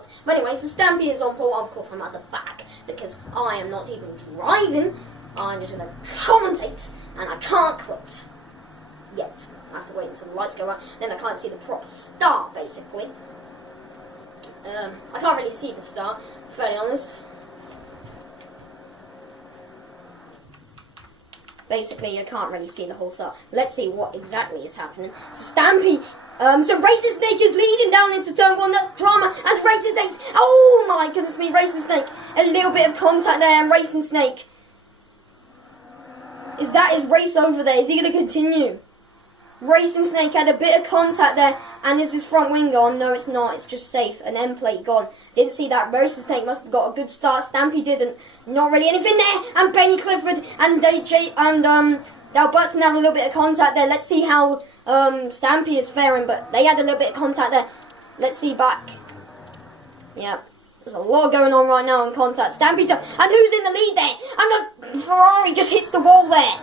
out. But anyway, so Stampy is on pole. Of course, I'm at the back because I am not even driving. I'm just going to commentate, and I can't quit yet. I have to wait until the lights go out, then I can't see the proper start, basically. I can't really see the start, to be fairly honest. Basically, you can't really see the whole start. Let's see what exactly is happening. So Stampy, so Racing Snake is leading down into turn 1, that's drama, and Racing Snake's, oh my goodness me, Racing Snake, a little bit of contact there, and Racing Snake, is that his race over there? Is he going to continue? Racing Snake had a bit of contact there, and is his front wing gone? No, it's not. It's just safe. An end plate gone. Didn't see that. Racing Snake must have got a good start. Stampy didn't. Not really anything there. And Benny Clifford and DJ and Dalbertson have a little bit of contact there. Let's see how Stampy is faring, but they had a little bit of contact there. Let's see back. Yeah. There's a lot going on right now in contact. Stampy, and who's in the lead there? And the Ferrari just hits the wall there.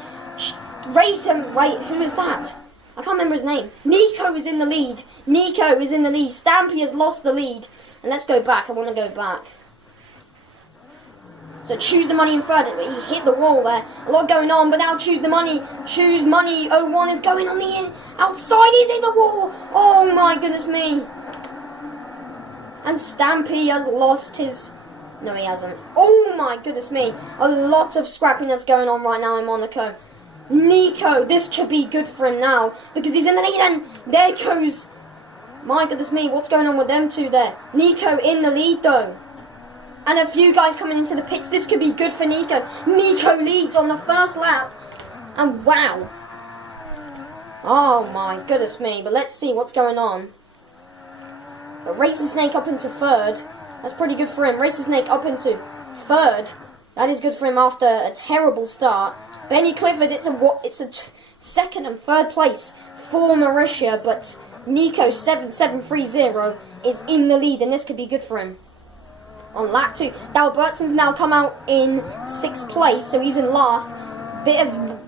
Racing. Wait, who is that? I can't remember his name. Nico is in the lead. Nico is in the lead. Stampy has lost the lead. And let's go back. I want to go back. So Choose the Money in third. He hit the wall there. A lot going on, but now Choose the Money. Choose Money 01 is going on the outside. He's in the wall. Oh my goodness me. And Stampy has lost his... No, he hasn't. Oh my goodness me. A lot of scrappiness going on right now in Monaco. Nico, this could be good for him now, because he's in the lead, and there goes, my goodness me, what's going on with them two there? Nico in the lead though, and a few guys coming into the pits. This could be good for Nico. Nico leads on the first lap, and wow, oh my goodness me, but let's see what's going on. But Racing Snake up into third, that's pretty good for him. Racing Snake up into third, that is good for him after a terrible start. Benny Clifford, it's a second and third place for Mauritia, but Nico 7730 is in the lead, and this could be good for him. On lap 2, Dalbertson's now come out in 6th place, so he's in last. Bit of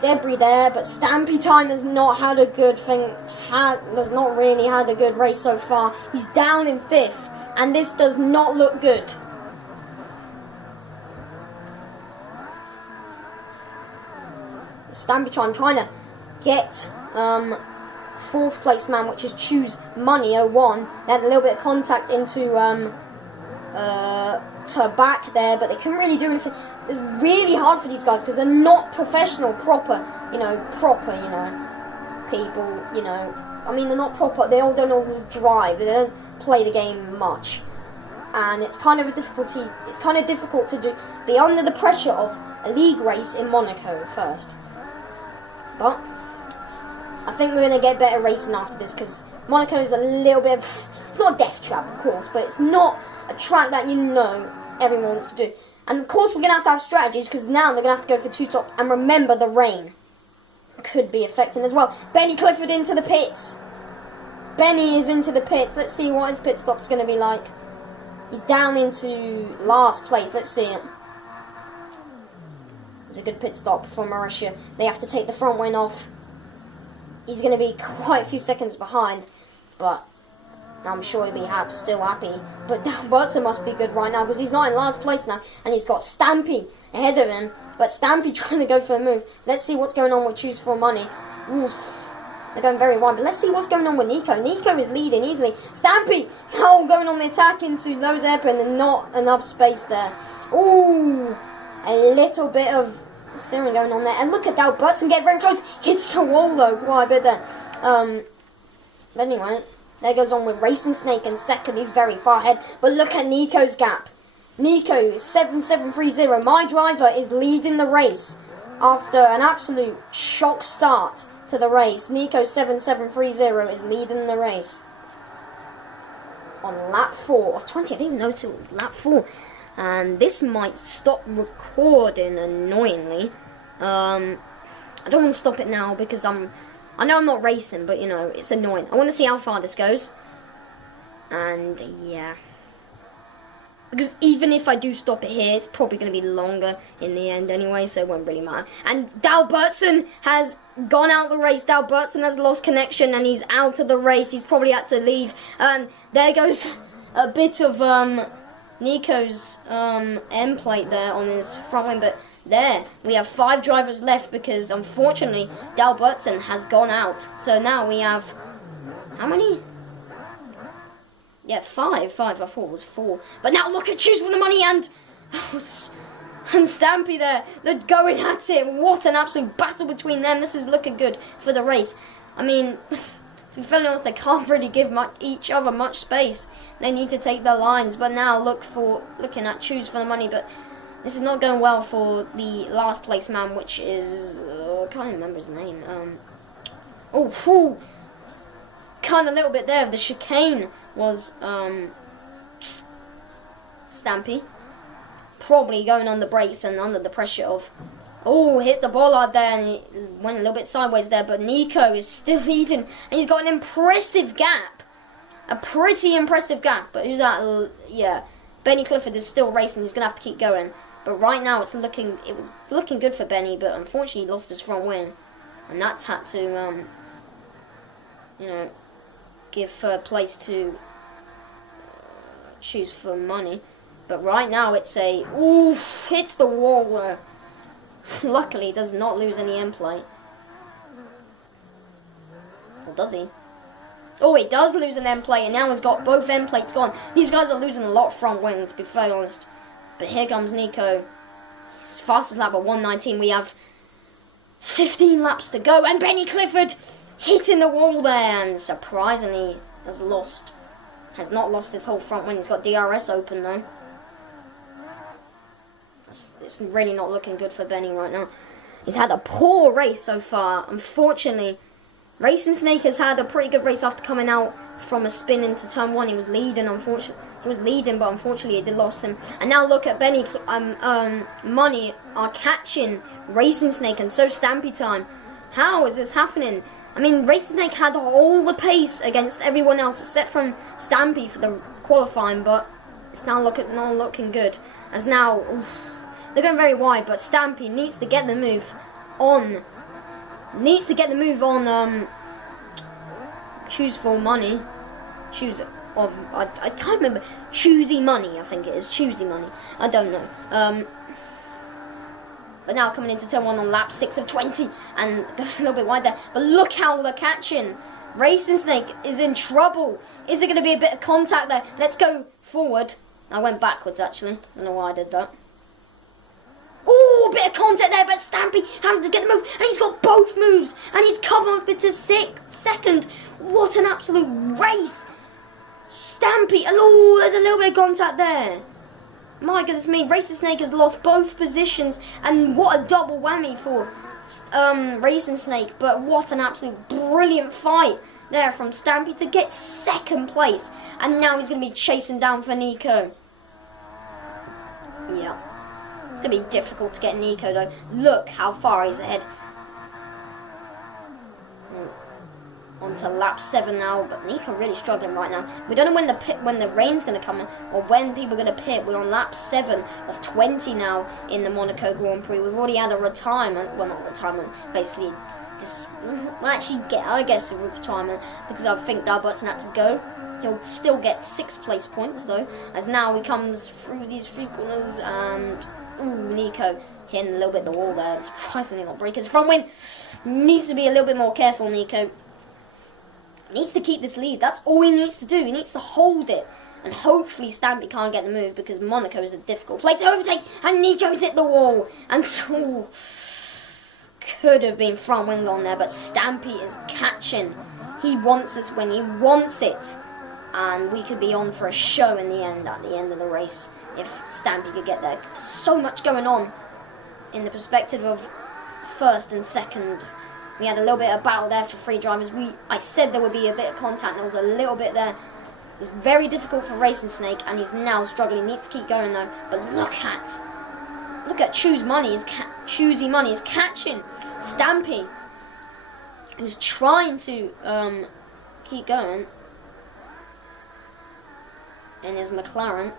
debris there, but Stampy Time has not had a good has not really had a good race so far. He's down in 5th, and this does not look good. Stampy Time trying to get 4th place man, which is Choose Money 01. They had a little bit of contact into to back there, but they couldn't really do anything. It's really hard for these guys because they're not professional, proper people, I mean, they're not proper, they all don't always drive, they don't play the game much. And it's kind of difficult to be under the pressure of a league race in Monaco first. But I think we're going to get better racing after this, because Monaco is a little bit of, it's not a death trap, of course, but it's not a track that everyone wants to do. And of course we're going to have strategies, because now they're going to have to go for 2 top, and remember the rain could be affecting as well. Benny Clifford into the pits. Benny is into the pits. Let's see what his pit stop's going to be like. He's down into last place. Let's see it. It's a good pit stop for Mauritia. They have to take the front wing off. He's going to be quite a few seconds behind, but I'm sure he'll be still happy. But Dalbertson must be good right now, because he's not in last place now, and he's got Stampy ahead of him. But Stampy trying to go for a move. Let's see what's going on with Choose for Money. Ooh, they're going very wide, but let's see what's going on with Nico. Nico is leading easily. Stampy, going on the attack into those airplanes, and not enough space there. Ooh, a little bit of steering going on there. And look at Dalbertson get very close. Hits the wall though, quite a bit there. But anyway, there goes on with Racing Snake in second. He's very far ahead. But look at Nico's gap. Nico 7730. My driver is leading the race after an absolute shock start to the race. Nico 7730 is leading the race on lap 4 of 20. I didn't even know it was lap 4. And this might stop recording annoyingly. I don't want to stop it now because I know I'm not racing, but it's annoying. I want to see how far this goes. And yeah. because even if I do stop it here, it's probably going to be longer in the end anyway, so it won't really matter. And Dalbertson has gone out the race. Dalbertson has lost connection and he's out of the race. He's probably had to leave. And there goes a bit of Nico's end plate there on his front wing, but there we have 5 drivers left because unfortunately Dalbertson has gone out. So now we have how many? Yeah, 5. I thought it was 4. But now look at Choose for the Money and Stampy there. They're going at it. What an absolute battle between them. This is looking good for the race. I mean, to be fairly honest, they can't really give each other much space. They need to take their lines. But now looking at Choose for the Money. But this is not going well for the last place man, which is I can't even remember his name. Kind of a little bit there. The chicane was Stampy. Probably going on the brakes and under the pressure of hit the bollard there and it went a little bit sideways there, but Nico is still leading and he's got an impressive gap. A pretty impressive gap, but who's that? Yeah, Benny Clifford is still racing. He's gonna have to keep going. But right now it was looking good for Benny, but unfortunately he lost his front wing. And that's had to give third place to Choose for Money. But right now it's hits the wall where luckily does not lose any end plate. Or does he? Oh, he does lose an end plate and now he's got both end plates gone. These guys are losing a lot of front wing, to be fair honest. But here comes Nico. His fastest lap at 1:19. We have 15 laps to go and Benny Clifford hitting the wall there and surprisingly has not lost his whole front wing. He's got DRS open though. It's really not looking good for Benny right now. He's had a poor race so far. Unfortunately, Racing Snake has had a pretty good race after coming out from a spin into turn 1. He was leading, but unfortunately they lost him. And now look at Benny Money are catching Racing Snake and so Stampy Time. How is this happening? I mean, Racing Snake had all the pace against everyone else except from Stampy for the qualifying, but it's now not looking good. As now they're going very wide, but Stampy needs to get the move on. Choose for Money. I can't remember. Choosy Money, I think it is. Choosy Money. I don't know. But now coming into turn 1 on lap 6 of 20 and going a little bit wide there. But look how they're catching. Racing Snake is in trouble. Is there going to be a bit of contact there? Let's go forward. I went backwards actually. I don't know why I did that. Oh, a bit of contact there, but Stampy having to get the move, and he's got both moves, and he's come up into second. What an absolute race! Stampy, and there's a little bit of contact there. My goodness me, Racing Snake has lost both positions, and what a double whammy for Racing Snake, but what an absolute brilliant fight there from Stampy to get second place, and now he's going to be chasing down for Nico. Yeah. It's going to be difficult to get Nico though. Look how far he's ahead. On to lap 7 now, but Nico really struggling right now. We don't know when the rain's going to come in, or when people are going to pit. We're on lap 7 of 20 now in the Monaco Grand Prix. We've already had a retirement, well not retirement, basically I guess a retirement, because I think Dalbertson had to go. He'll still get 6th place points though, as now he comes through these 3 corners and Nico hitting a little bit the wall there. It's surprisingly not breaking his front wing. Needs to be a little bit more careful, Nico. Needs to keep this lead. That's all he needs to do. He needs to hold it. And hopefully Stampy can't get the move because Monaco is a difficult place to overtake. And Nico's hit the wall. And so could have been front wing on there, but Stampy is catching. He wants this win. He wants it. And we could be on for a show in the end, at the end of the race, if Stampy could get there. There's so much going on in the perspective of first and second. We had a little bit of battle there for 3 drivers. I said there would be a bit of contact. There was a little bit there. It was very difficult for Racing Snake, and he's now struggling. He needs to keep going though. But look at Choosy Money is catching Stampy, who's trying to keep going in his McLaren.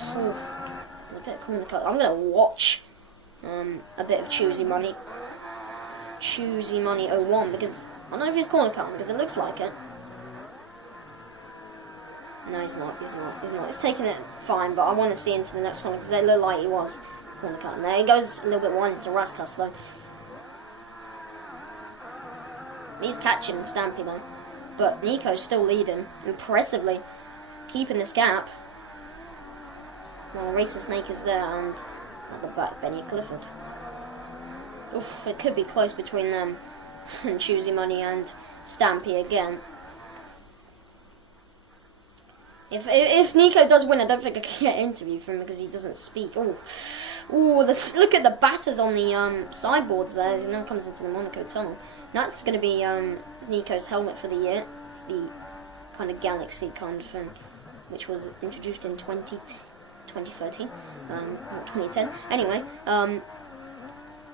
A bit of corner cut. I'm gonna watch a bit of Choosy Money. Choosy Money 01 because I don't know if he's corner cutting because it looks like it. No, he's not. He's taking it fine, but I want to see into the next one because they look like he was corner cutting. There he goes a little bit wide into Rascus though. He's catching Stampy though, but Nico's still leading impressively, keeping this gap. Well, Racing Snake is there, and at the back, Benny Clifford. Oof, it could be close between them and Choosy Money and Stampy again. If Nico does win, I don't think I can get an interview from him because he doesn't speak. Look at the batters on the sideboards there as he now comes into the Monaco tunnel. That's going to be Nico's helmet for the year. It's the kind of galaxy kind of thing, which was introduced in 2013, not 2010. Anyway,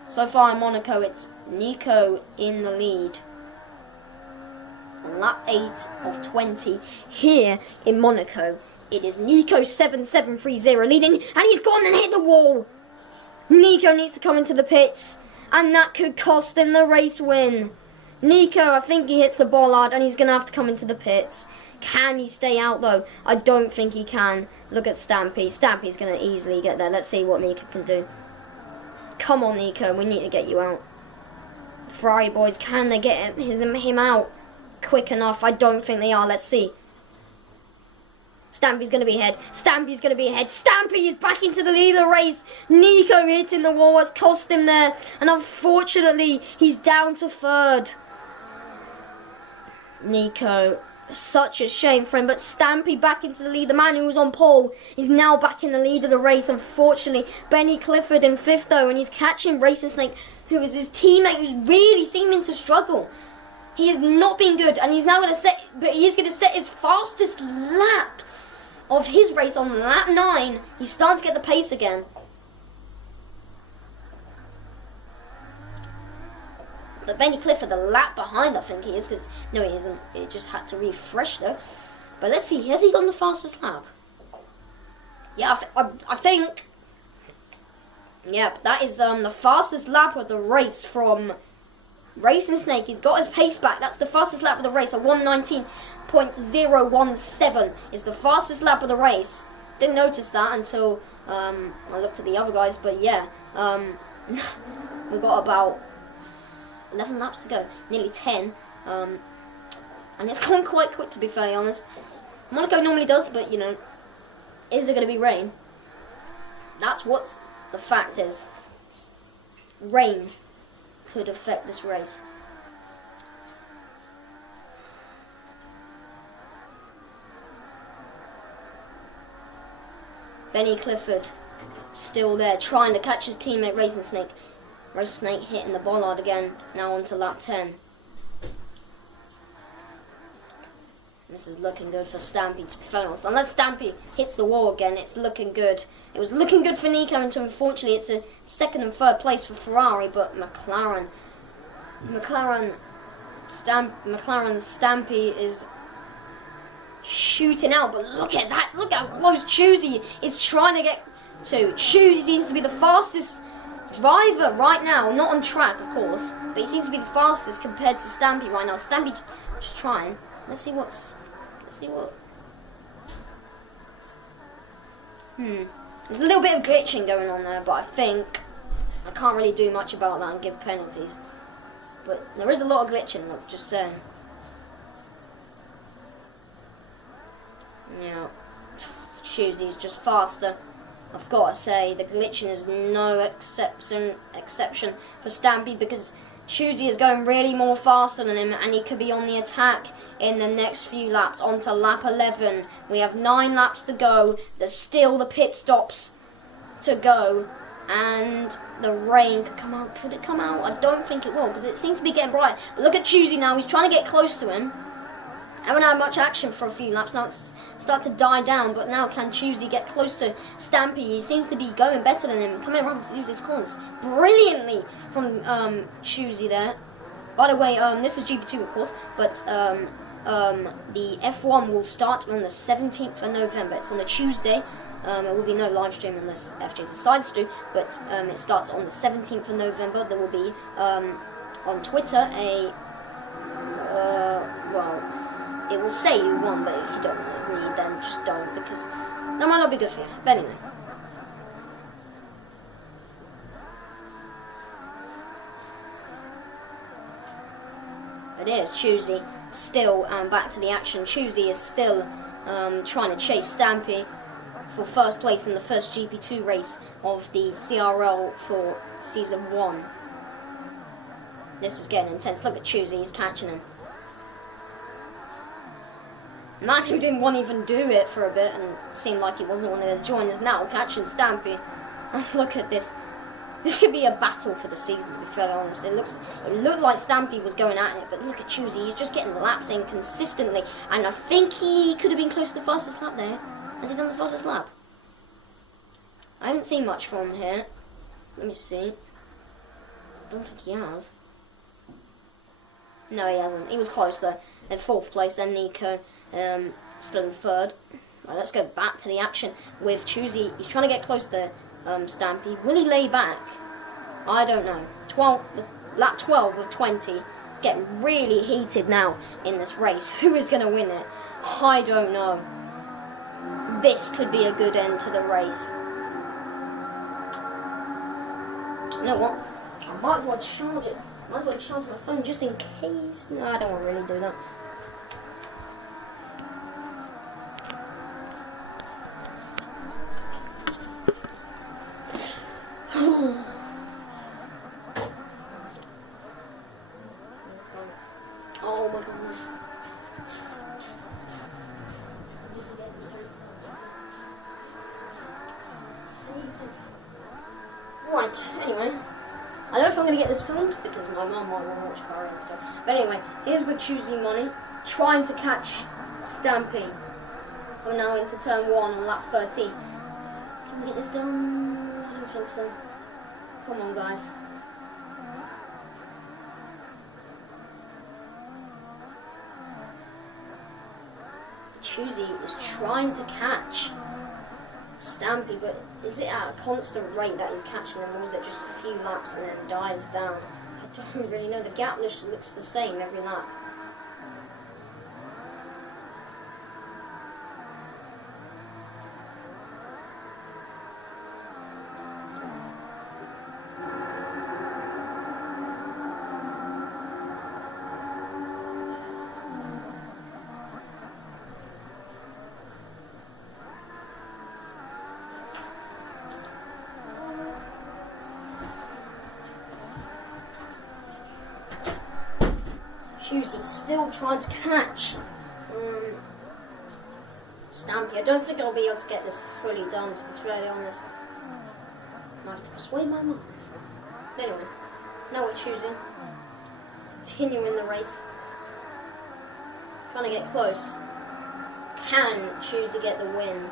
so far in Monaco, it's Nico in the lead on lap 8 of 20 here in Monaco. It is Nico 7730 leading, and he's gone and hit the wall. Nico needs to come into the pits, and that could cost him the race win. Nico, I think he hits the bollard, and he's going to have to come into the pits. Can he stay out though? I don't think he can. Look at Stampy. Stampy's going to easily get there. Let's see what Nico can do. Come on, Nico. We need to get you out. Ferrari boys, can they get him out quick enough? I don't think they are. Let's see. Stampy's going to be ahead. Stampy's going to be ahead. Stampy is back into the lead of the race. Nico hitting the wall has cost him there. And unfortunately, he's down to third. Nico, such a shame for him, but Stampy back into the lead. The man who was on pole is now back in the lead of the race. Unfortunately, Benny Clifford in fifth though, and he's catching Racing Snake, who is his teammate, who's really seeming to struggle. He has not been good, and he's now going to set, but he is going to set his fastest lap of his race on lap 9. He's starting to get the pace again. But Benny Clifford, the lap behind, I think he is, because no, he isn't. He just had to refresh though. But let's see, has he gone the fastest lap? Yeah, I think. Yep, that is the fastest lap of the race from Racing Snake. He's got his pace back. That's the fastest lap of the race. A 1:19.017 is the fastest lap of the race. Didn't notice that until I looked at the other guys. But yeah, we've got about 11 laps to go, nearly 10, and it's gone quite quick to be fairly honest. Monaco normally does, but you know, is there going to be rain? That's what the fact is. Rain could affect this race. Benny Clifford still there, trying to catch his teammate Racing Snake. Racing Snake hitting the bollard again, now on to lap 10. This is looking good for Stampy, to be fair honest. Unless Stampy hits the wall again, it's looking good. It was looking good for Nico until unfortunately it's a second and third place for Ferrari, but McLaren's Stampy is shooting out, but look at that, look how close Choosy is trying to get to. Choosy seems to be the fastest driver right now, not on track of course, but he seems to be the fastest compared to Stampy right now. Stampy just trying. Let's see what. There's a little bit of glitching going on there, but I think I can't really do much about that and give penalties. But there is a lot of glitching, look, just saying. Yeah, Choosy's just faster. I've got to say, the glitching is no exception for Stampy, because Choosy is going really more faster than him, and he could be on the attack in the next few laps. On to lap 11. We have 9 laps to go. There's still the pit stops to go, and the rain could come out. Could it come out? I don't think it will, because it seems to be getting bright. But look at Choosy now. He's trying to get close to him. Haven't had much action for a few laps now. It's start to die down, but now can Choosy get close to Stampy? He seems to be going better than him, coming around through these corners brilliantly from Choosy there. By the way, this is GP2 of course, but the F1 will start on the 17th of November. It's on a Tuesday. There will be no live stream unless FJ decides to, but it starts on the 17th of November. There will be on Twitter a well, it will say you won, but if you don't agree, then just don't, because that might not be good for you. But anyway. It is Choosy still back to the action. Choosy is still trying to chase Stampy for first place in the first GP2 race of the CRL for Season 1. This is getting intense. Look at Choosy, he's catching him. Man who didn't want to even do it for a bit and seemed like he wasn't wanting to join is now catching Stampy. And look at this. This could be a battle for the season, to be fairly honest. It looked like Stampy was going at it, but look at Choosy. He's just getting laps in consistently. And I think he could have been close to the fastest lap there. Has he done the fastest lap? I haven't seen much from him here. Let me see. I don't think he has. No, he hasn't. He was close though. In 4th place, then Nico still in 3rd. Right, let's go back to the action with Choosy. He's trying to get close to Stampy. Will he lay back? I don't know. Lap 12 of 20. It's getting really heated now in this race. Who is going to win it? I don't know. This could be a good end to the race. You know what? I might as well charge it. Might as well charge my phone just in case. No, I don't want to really do that. Oh my goodness. Right, anyway. I don't know if I'm going to get this filmed because my mum might want to watch car and stuff. But anyway, here's with Choosy Money trying to catch Stampy. We're now into turn 1 on lap 13. Can we get this done? I don't think so. Come on, guys. Choosy is trying to catch Stampy, but is it at a constant rate that he's catching him, or is it just a few laps and then dies down? I don't really know. The gap looks the same every lap. Choosy still trying to catch Stampy. I don't think I'll be able to get this fully done, to be fairly honest. I might have to persuade my mum. Anyway, now we're Choosy. Continuing the race. Trying to get close. Can Choosy get the win?